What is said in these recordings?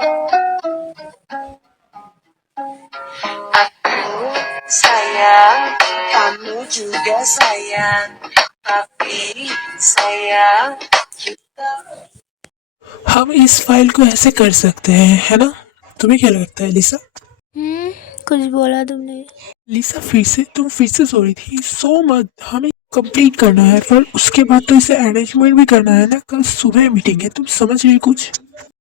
Aku sayang, kamu juga sayang, tapi sayang kita। हम इस file को ऐसे कर सकते हैं, है ना? तुम्हें क्या लगता है लिसा? कुछ बोला तुमने? लिसा तुम फिर से सो रही थी। सो मत, हमें कंप्लीट करना है, पर उसके बाद तो इसे अरेंजमेंट भी करना है ना। कल सुबह मीटिंग है, तुम समझ रही कुछ?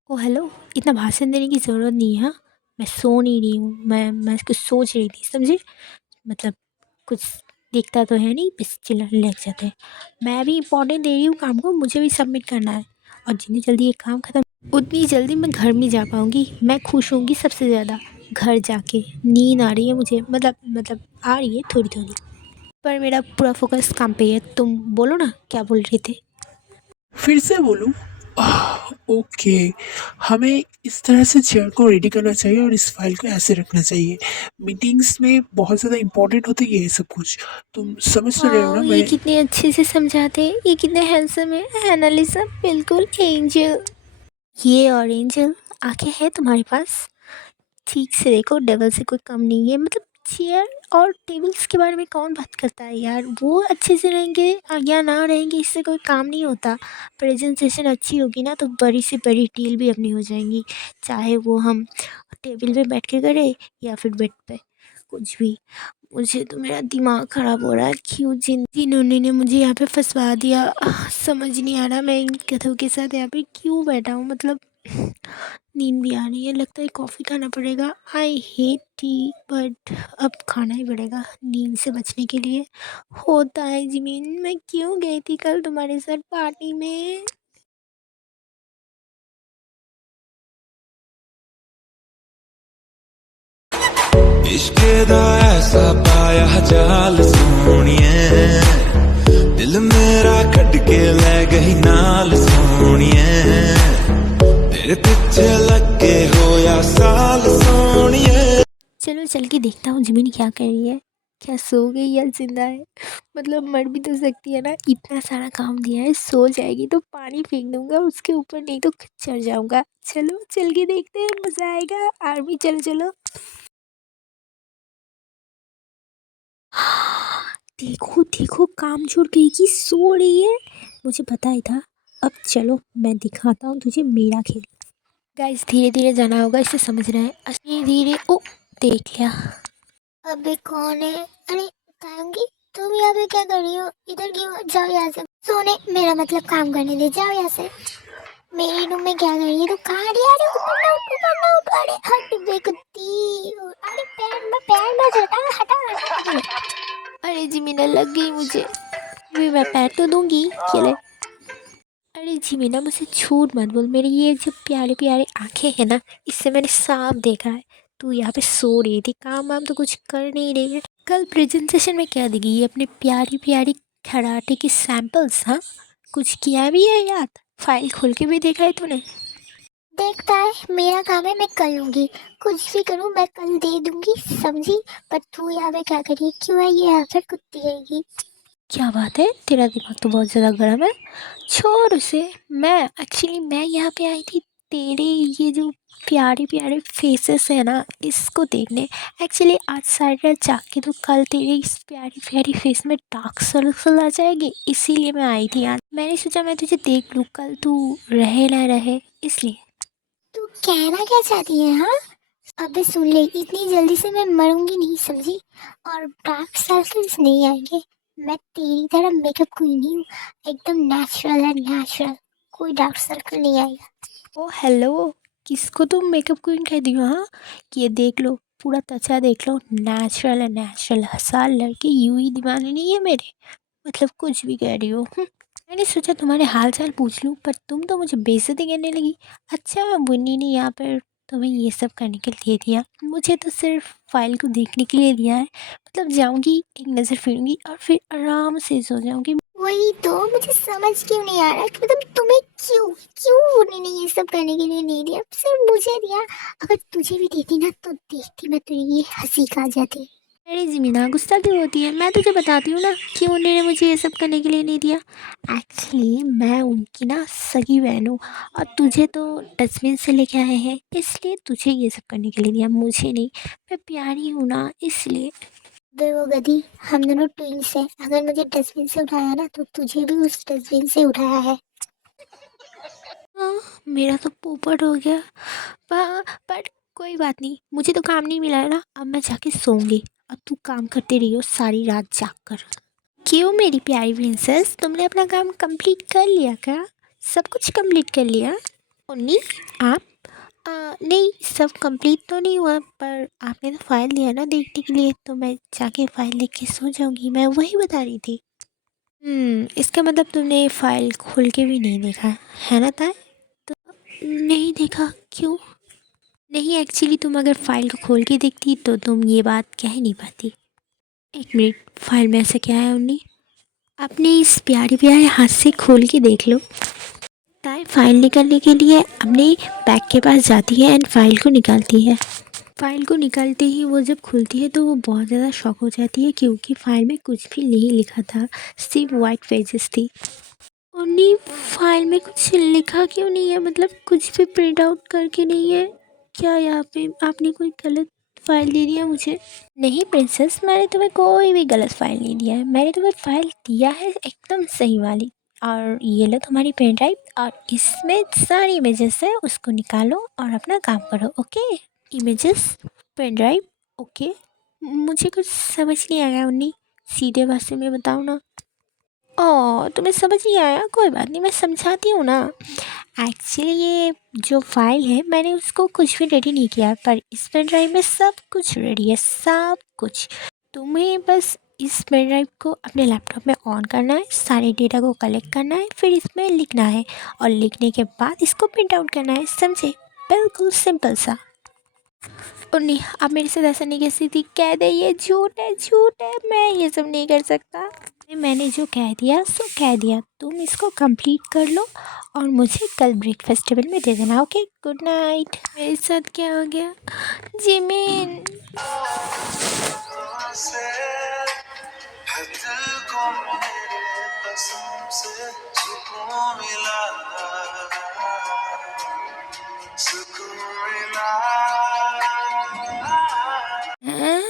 ओ हेलो, इतना भाषण देने की ज़रूरत नहीं है। हाँ, मैं सो नहीं रही हूँ, मैं कुछ सोच रही थी, समझे? मतलब कुछ दिखता तो है नहीं, बस चिल्लाने लग जाते हैं। मैं भी इम्पोर्टेंट दे रही हूँ काम को, मुझे भी सबमिट करना है, और जितनी जल्दी ये काम ख़त्म उतनी जल्दी मैं घर में जा पाऊँगी। मैं खुश होंगी सबसे ज़्यादा घर जाके। नींद आ रही है मुझे, मतलब आ रही है थोड़ी थोड़ी, पर मेरा पूरा फोकस काम पे है। तुम बोलो ना, क्या बोल रहे थे? फिर से बोलूं? ओके, हमें इस तरह से चेयर को रेडी करना चाहिए और इस फाइल को ऐसे रखना चाहिए। मीटिंग्स में बहुत ज़्यादा इम्पोर्टेंट होती है ये सब कुछ। तुम समझ तो रहे हो ना? वाओ, ये मैं कितने अच्छे से समझाते हैं, ये कितने हैंडसम है। एनालिसा बिल्कुल एंजल। ये और एंजल आंखें हैं तुम्हारे पास? ठीक से देखो, डेवल से कोई कम नहीं है। मतलब चेयर और टेबल्स के बारे में कौन बात करता है यार? वो अच्छे से रहेंगे या ना रहेंगे, इससे कोई काम नहीं होता। प्रेजेंटेशन अच्छी होगी ना, तो बड़ी से बड़ी डील भी अपनी हो जाएंगी, चाहे वो हम टेबल पे बैठ के करें या फिर बेड पे, कुछ भी। मुझे तो मेरा दिमाग ख़राब हो रहा है। क्यों जिन्होंने ने मुझे यहाँ पे फंसवा दिया, समझ नहीं आ रहा। मैं इन गधों के साथ यहाँ पे क्यों बैठा हूँ? मतलब नींद भी आ रही है, लगता है कॉफ़ी खाना पड़ेगा। आई हेट टी, बट अब खाना ही पड़ेगा नींद से बचने के लिए। होता है जिमीन, मैं क्यों गई थी कल तुम्हारे साथ पार्टी में? इश्क दा ऐसा पाया जाल सोनिए, दिल मेरा कट के ले गई नाल सोनिए, तेरे पीछे लगे हो या साल सोनिए। चलो चल के देखता हूँ जिमीन क्या कर रही है, क्या सो गई या जिंदा है। मतलब मर भी तो सकती है ना, इतना सारा काम दिया है। सो जाएगी तो पानी फेंक दूंगा उसके ऊपर, नहीं तो चढ़ जाऊंगा। चलो चल के देखते हैं, मजा आएगा। आर्मी चलो चलो। देखो देखो, काम छोड़ गई कि सो रही है, मुझे पता ही था। अब चलो मैं दिखाता हूँ तुझे मेरा खेल। गाइस धीरे धीरे जाना होगा, इसे समझ रहे हैं। धीरे धीरे। ओ, देख लिया। अबे कौन है? अरे तायंगी, तुम यहाँ पे क्या कर रही हो? इधर क्यों? जाओ यहाँ से। सोने, मेरा मतलब काम करने दे, जाओ यहाँ से। मेरे रूम में क्या कर रही है? तो कहाँ रही? अरे ऊपर ना उठ, ऊपर ना उठ। अरे हट बे कुत्ती। अरे पैर मत हटा, हटा हटा हटा। अरे जी मीना, लग गई मुझे भी। मैं पैर तो दूंगी, ये ले। अरे जी मीना, मुझसे झूठ मत बोल। मेरी ये जो प्यारे प्यारे आंखें हैं ना, इससे मैंने सांप देखा है। तू यहाँ पे सो रही थी, काम वाम तो कुछ कर नहीं रही है। कल प्रेजेंटेशन में क्या देगी ये अपने प्यारी प्यारी कराटे की सैंपल्स? हाँ, कुछ किया भी है याद? फाइल खोल के भी देखा है तूने? देखता है, मेरा काम है, मैं कर लूंगी। कुछ भी करूँ मैं कल दे दूंगी, समझी? पर तू यहाँ पे क्या करी? क्यों है ये यहाँ पे? कुत्ती रहेगी। क्या बात है, तेरा दिमाग तो बहुत ज़्यादा गर्म है। छोड़ उसे। मैं यहाँ पे आई थी तेरे ये जो प्यारे प्यारे फेसेस है ना, इसको देखने। एक्चुअली आज साइड रात जाग के तो कल तेरे इस प्यारी प्यारी फेस में डार्क सर्कल आ जाएगी, इसीलिए मैं आई थी आज। मैंने सोचा मैं तुझे देख लूँ, कल तू रहे ना रहे, इसलिए। तू कहना क्या चाहती है? हाँ, अबे सुन ले, इतनी जल्दी से मैं मरूंगी नहीं, समझी? और डार्क सर्कल्स नहीं आएंगे। मैं तेरी तरह मेकअप क्वीन ही हूँ, एकदम नेचुरल है, नेचुरल। कोई डार्क सर्कल नहीं आएगा। ओ हेलो, किसको तुम मेकअप क्वीन कह दी हो? हाँ, ये देख लो, पूरा त्वचा देख लो, नेचुरल है नेचुरल। हजार लड़के यूं ही दीवाने नहीं है मेरे। मतलब कुछ भी कह रही हो। मैंने सोचा तुम्हारे हाल चाल पूछ लूँ, पर तुम तो मुझे बेइज्जती करने लगी। अच्छा, बुन्नी ने यहाँ पर तुम्हें ये सब करने के लिए दिया? मुझे तो सिर्फ फाइल को देखने के लिए दिया है। मतलब जाऊँगी, एक नज़र फेरूंगी और फिर आराम से सो जाऊँगी। वही तो मुझे समझ क्यों नहीं आ रहा कि मतलब तुम्हें क्यों क्यों उन्होंने ये सब करने के लिए नहीं दिया, सिर्फ मुझे दिया। अगर तुझे भी देती ना तो देखती मैं तेरी ये हंसी खा जाती। अरे ज़मीना गुस्सा क्यों होती है? मैं तुझे बताती हूँ ना क्यों उन्होंने मुझे ये सब करने के लिए नहीं दिया। एक्चुअली मैं उनकी ना सगी बहन हूँ और तुझे तो डस्टबिन से लेके आए हैं, इसलिए तुझे ये सब करने के लिए दिया, मुझे नहीं। मैं प्यारी हूँ ना इसलिए। बे वो गधी, हम दोनों ट्विंस हैं। अगर मुझे डस्टबिन से उठाया ना तो तुझे भी उस डस्टबिन से उठाया है। हाँ, मेरा तो पोपट हो गया। पर कोई बात नहीं, मुझे तो काम नहीं मिला है ना, अब मैं जाके सोऊंगी और तू काम करते रही हो सारी रात जाग कर। क्यों मेरी प्यारी प्रिंसेस, तुमने अपना काम कंप्लीट कर लिया क्या? सब कुछ कंप्लीट कर लिया? ओन्ली आप? नहीं, सब कंप्लीट तो नहीं हुआ, पर आपने तो फाइल दिया ना देखने के लिए, तो मैं जाके फाइल देख के सो जाऊंगी, मैं वही बता रही थी। इसका मतलब तुमने फाइल खोल के भी नहीं देखा है ना ताय? तो नहीं देखा क्यों? नहीं, एक्चुअली तुम अगर फाइल को खोल के देखती तो तुम ये बात कह ही नहीं पाती। एक मिनट, फाइल में ऐसा क्या है उन्नी? अपने इस प्यारे प्यारे हाथ से खोल के देख लो। ताई फाइल निकालने के लिए अपने बैग के पास जाती है एंड फाइल को निकालती है। फाइल को निकालते ही वो जब खुलती है तो वो बहुत ज़्यादा शॉक हो जाती है क्योंकि फाइल में कुछ भी नहीं लिखा था, सिर्फ वाइट पेजेस थी। उन्हीं फाइल में कुछ लिखा क्यों नहीं है? मतलब कुछ भी प्रिंट आउट करके नहीं है क्या? यहाँ पे आपने कोई गलत फाइल दे दिया मुझे? नहीं प्रिंसेस, मैंने तुम्हें कोई भी गलत फाइल नहीं दिया है, मैंने तुम्हें फाइल दिया है एकदम सही वाली। और ये लो तुम्हारी पेन ड्राइव और इसमें सारी इमेजेस है, उसको निकालो और अपना काम करो। Okay? Images, pen drive, okay. मुझे कुछ समझ नहीं आया उन्नी, सीधे भाषा में बताओ ना। तुम्हें समझ नहीं आया, कोई बात नहीं, मैं समझाती हूँ ना। एक्चुअली ये जो फाइल है मैंने उसको कुछ भी रेडी नहीं किया, पर इस पेन ड्राइव में सब कुछ रेडी है, सब कुछ। तुम्हें बस इस पेन ड्राइव को अपने लैपटॉप में ऑन करना है, सारे डेटा को कलेक्ट करना है, फिर इसमें लिखना है और लिखने के बाद इसको प्रिंट आउट करना है, समझे? बिल्कुल सिंपल सा। और नहीं, आप मेरे साथ ऐसा नहीं कह सकती, कह दे ये झूठ है, झूठ है, मैं ये सब नहीं कर सकता। मैंने जो कह दिया सो कह दिया, तुम इसको कंप्लीट कर लो और मुझे कल ब्रेकफास्ट टेबल में दे देना। Okay, good night. मेरे साथ क्या हो गया? जिमिन, से है दिल को मेरे कसम से सुकून मिला, सुकून मिला। हैं?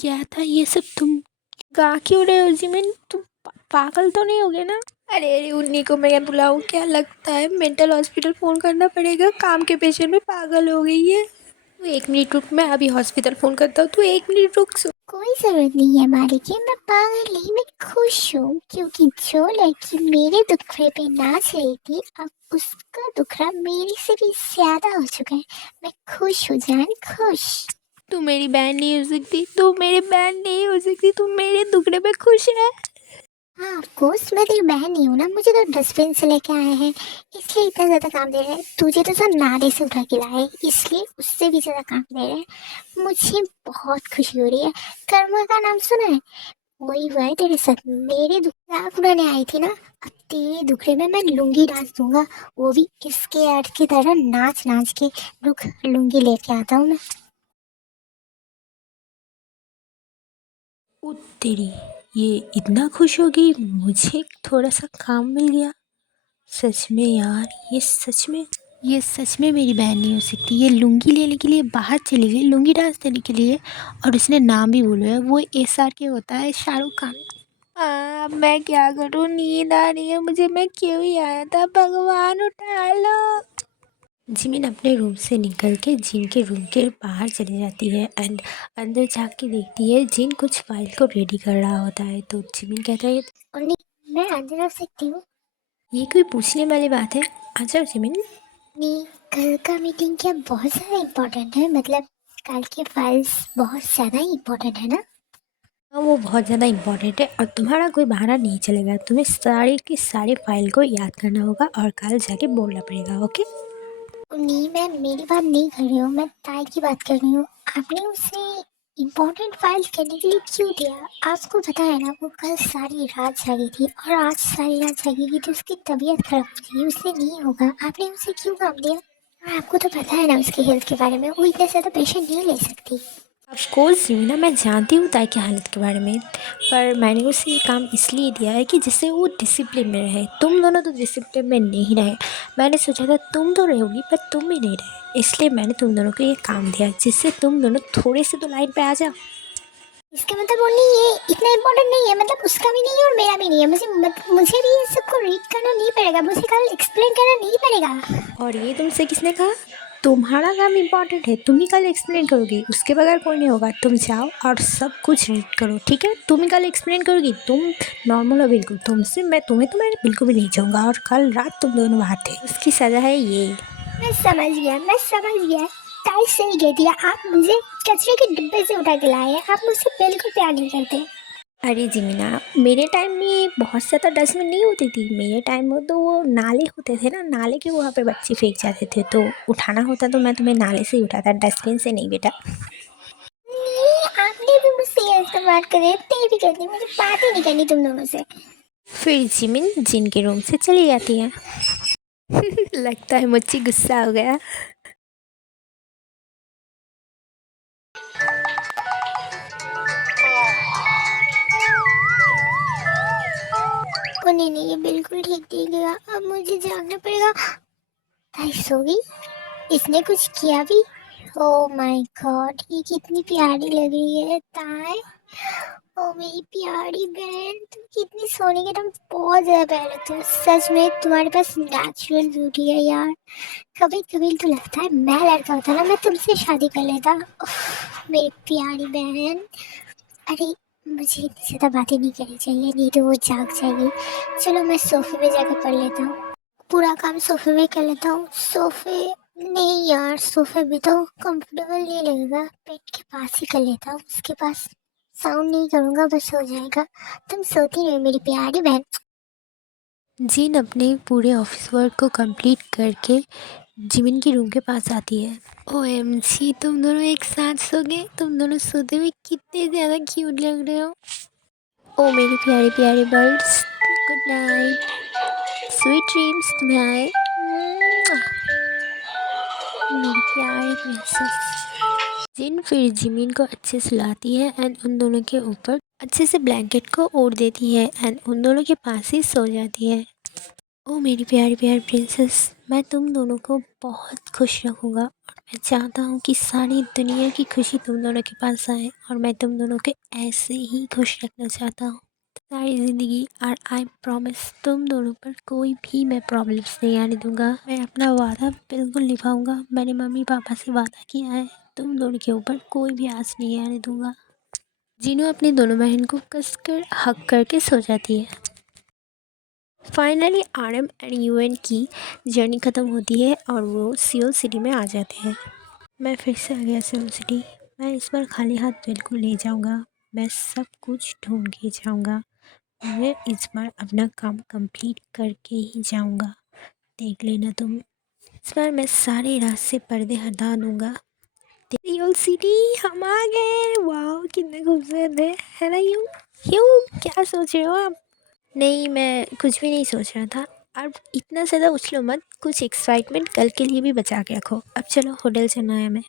क्या था ये सब? तुम गा क्यों रहे हो जिमिन? तुम पागल तो नहीं हो गए ना? अरे अरे, उन्हीं को मैं बुलाऊं क्या? लगता है मेंटल हॉस्पिटल फ़ोन करना पड़ेगा, काम के पेशेंट में पागल हो गई है। तू 1 मिनट रुक, मैं अभी हॉस्पिटल फ़ोन करता हूँ, तू 1 मिनट रुक। कोई जरूरत नहीं है मालिक, मैं पागल नहीं, मैं खुश हूँ क्योंकि जो लड़की मेरे दुखड़े पे नाच रही थी अब उसका दुखड़ा मेरे से भी ज्यादा हो चुका है। मैं खुश हूँ जान, खुश। तू मेरी बहन नहीं हो सकती, तू मेरी बहन नहीं हो सकती, तू मेरे दुखड़े पे खुश है। हाँ ऑफ कोर्स, मैं तेरी बहन नहीं हूँ ना, मुझे तो डस्टबिन से लेके आए हैं इसलिए इतना ज्यादा काम दे रहे हैं। तुझे तो सब नाले से उठा के लाए इसलिए उससे भी ज्यादा काम दे रहे हैं। मुझे बहुत खुशी हो रही है। कर्मा का नाम सुना है? वही हुआ है तेरे साथ। मेरे दुखड़ा उड़ाने आई थी ना, अब तेरे दुखड़े में मैं लुंगी डांस दूंगा, वो भी इसके ऐड की तरह नाच नाच के। रुक, लुंगी लेके आता हूँ मैं। ओ तेरी, ये इतना खुश हो गई, मुझे थोड़ा सा काम मिल गया। सच में यार, ये सच में मेरी बहन नहीं हो सकती। ये लुंगी लेने के लिए बाहर चली गई, लुंगी डांस देने के लिए, और उसने नाम भी बोला है, वो SR के होता है, शाहरुख खान। अब मैं क्या करूँ? नींद आ रही है मुझे, मैं क्यों ही आया था? भगवान उठा लो। जिमिन अपने रूम से निकल के जिन के रूम के बाहर चली जाती है एंड अंदर झाँक के देखती है जिन कुछ फाइल को रेडी कर रहा होता है। तो जिमिन कहता है, और नहीं, मैं अंदर आ सकती हूँ? ये कोई पूछने वाली बात है? आ जाओ जिमिन। नहीं, कल का मीटिंग क्या बहुत ज़्यादा इम्पोर्टेंट है? मतलब कल के फाइल्स बहुत ज़्यादा इम्पोर्टेंट है ना? हाँ, वो बहुत ज़्यादा इम्पोर्टेंट है और तुम्हारा कोई बहाना नहीं चलेगा, तुम्हें सारे की सारे फाइल को याद करना होगा और कल जाके बोलना पड़ेगा। ओके? नहीं, मैं मेरी बात नहीं कर रही हूँ, मैं ताई की बात कर रही हूँ। आपने उसे इम्पोर्टेंट फाइल करने के लिए क्यों दिया? आपको पता है ना वो कल सारी रात जागी थी और आज सारी रात जागेगी तो उसकी तबीयत खराब हो जाएगी, उससे नहीं होगा। आपने उसे क्यों काम दिया? और आपको तो पता है ना उसकी हेल्थ के बारे में, वो इतने ज़्यादा पेशेंट नहीं ले सकती। ऑफ कोर्स जीमिना, मैं जानती हूँ ताई की हालत के बारे में, पर मैंने उसे ये काम इसलिए दिया है कि जिससे वो डिसिप्लिन में रहे। तुम दोनों तो डिसिप्लिन में नहीं रहे। मैंने सोचा था तुम तो रहोगी पर तुम ही नहीं रहे, इसलिए मैंने तुम दोनों को ये काम दिया जिससे तुम दोनों थोड़े से तो लाइन पे आ जाओ। इसका मतलब वो नहीं है, इतना इम्पोर्टेंट नहीं है, मतलब उसका भी नहीं है और मेरा भी नहीं है। मुझे भी ये सबको रीड करना नहीं पड़ेगा, मुझे कल एक्सप्लेन करना नहीं पड़ेगा। और ये तुमसे किसने कहा? तुम्हारा काम इम्पॉर्टेंट है, तुम ही कल एक्सप्लेन करोगी, उसके बगैर कोई नहीं होगा। तुम जाओ और सब कुछ रीड करो, ठीक है? तुम ही कल एक्सप्लेन करोगी। तुम नॉर्मल हो बिल्कुल, तुमसे मैं तुम्हें बिल्कुल भी नहीं चाहूँगा। और कल रात तुम दोनों बाहर थे, उसकी सज़ा है ये। मैं समझ गया, मैं समझ गया। ताई सही कहती है, आप मुझे कचरे के डिब्बे से उठा के लाए हैं, आप मुझसे बिल्कुल प्यार नहीं करते। अरे जीमिना, मेरे टाइम में बहुत ज़्यादा डस्टबिन नहीं होती थी। मेरे टाइम में तो वो नाले होते थे ना, नाले के वहाँ पे बच्चे फेंक जाते थे, तो उठाना होता तो मैं तुम्हें नाले से ही उठाता, डस्टबिन से नहीं बेटा। नहीं, आपने भी मुझसे ऐसे बात करे, तेरी भी करती, मुझे बात ही नहीं करनी तुम दोनों से। फिर जिमिन जिन के रूम से चली जाती है। लगता है मुझे गुस्सा हो गया। ओ नहीं नहीं, ये बिल्कुल ठीक नहीं गया, अब मुझे जागना पड़ेगा। ताई सो गई? इसने कुछ किया भी? ओ माय गॉड, ये कितनी प्यारी लग रही है ताई। ओ मेरी प्यारी बहन, तुम कितनी सोने के टाइम बहुत ज्यादा प्यारी लगती हो। सच में तुम्हारे पास नेचुरल ब्यूटी है यार। कभी कभी तो लगता है मैं लड़का होता ना, मैं तुमसे शादी कर लेता। उफ, मेरी प्यारी बहन। अरे, मुझे इतनी ज़्यादा बातें नहीं करनी चाहिए, नहीं तो वो जाग जाएगी। चलो मैं सोफे पे जाकर पढ़ लेता हूँ, पूरा काम सोफे में कर लेता हूँ। सोफे नहीं यार, सोफे भी तो कंफर्टेबल नहीं लगेगा, बेड के पास ही कर लेता हूँ। उसके पास साउंड नहीं करूँगा, बस हो जाएगा। तुम सोती रहो मेरी प्यारी बहन। जिन अपने पूरे ऑफिस वर्क को कंप्लीट करके जिमिन की रूम के पास आती है। ओएमजी, तुम दोनों एक साथ सो गए। तुम दोनों सोते हुए कितने ज़्यादा क्यूट लग रहे हो। ओ मेरी प्यारे प्यारे birds, good night, sweet dreams तुम्हें आए। मेरी प्यारी प्रिंसेस। जिन फिर जिमिन को अच्छे से सुलाती है एंड उन दोनों के ऊपर अच्छे से ब्लैंकेट को ओढ़ देती है एंड उन दोनों के पास ही सो जाती है। ओ मेरी प्यारी प्यारी प्रिंसेस, मैं तुम दोनों को बहुत खुश रखूँगा और मैं चाहता हूँ कि सारी दुनिया की खुशी तुम दोनों के पास आए और मैं तुम दोनों को ऐसे ही खुश रखना चाहता हूँ सारी ज़िंदगी। और आई प्रॉमिस, तुम दोनों पर कोई भी मैं प्रॉब्लम्स नहीं आने दूँगा। मैं अपना वादा बिल्कुल निभाऊँगा। मैंने मम्मी पापा से वादा किया है, तुम दोनों के ऊपर कोई भी आस नहीं आने दूँगा। जिन्हों अपनी दोनों बहन को कसकर हक करके सो जाती है। फाइनली आरएम एंड यूएन की जर्नी ख़त्म होती है और वो सियोल सिटी में आ जाते हैं। मैं फिर से आ गया सियोल सिटी। मैं इस बार खाली हाथ बिल्कुल नहीं जाऊँगा, मैं सब कुछ ढूंढ के जाऊँगा। मैं इस बार अपना काम कंप्लीट करके ही जाऊँगा, देख लेना तुम। इस बार मैं सारे रात से पर्दे हटा दूँगा। सियोल सिटी हम आ गए। वाह कितने खूबसूरत है ना? यूँ क्या सोच रहे हो आप? नहीं, मैं कुछ भी नहीं सोच रहा था। अब इतना ज़्यादा उछलो मत, कुछ एक्साइटमेंट कल के लिए भी बचा के रखो। अब चलो होटल चलना है हमें।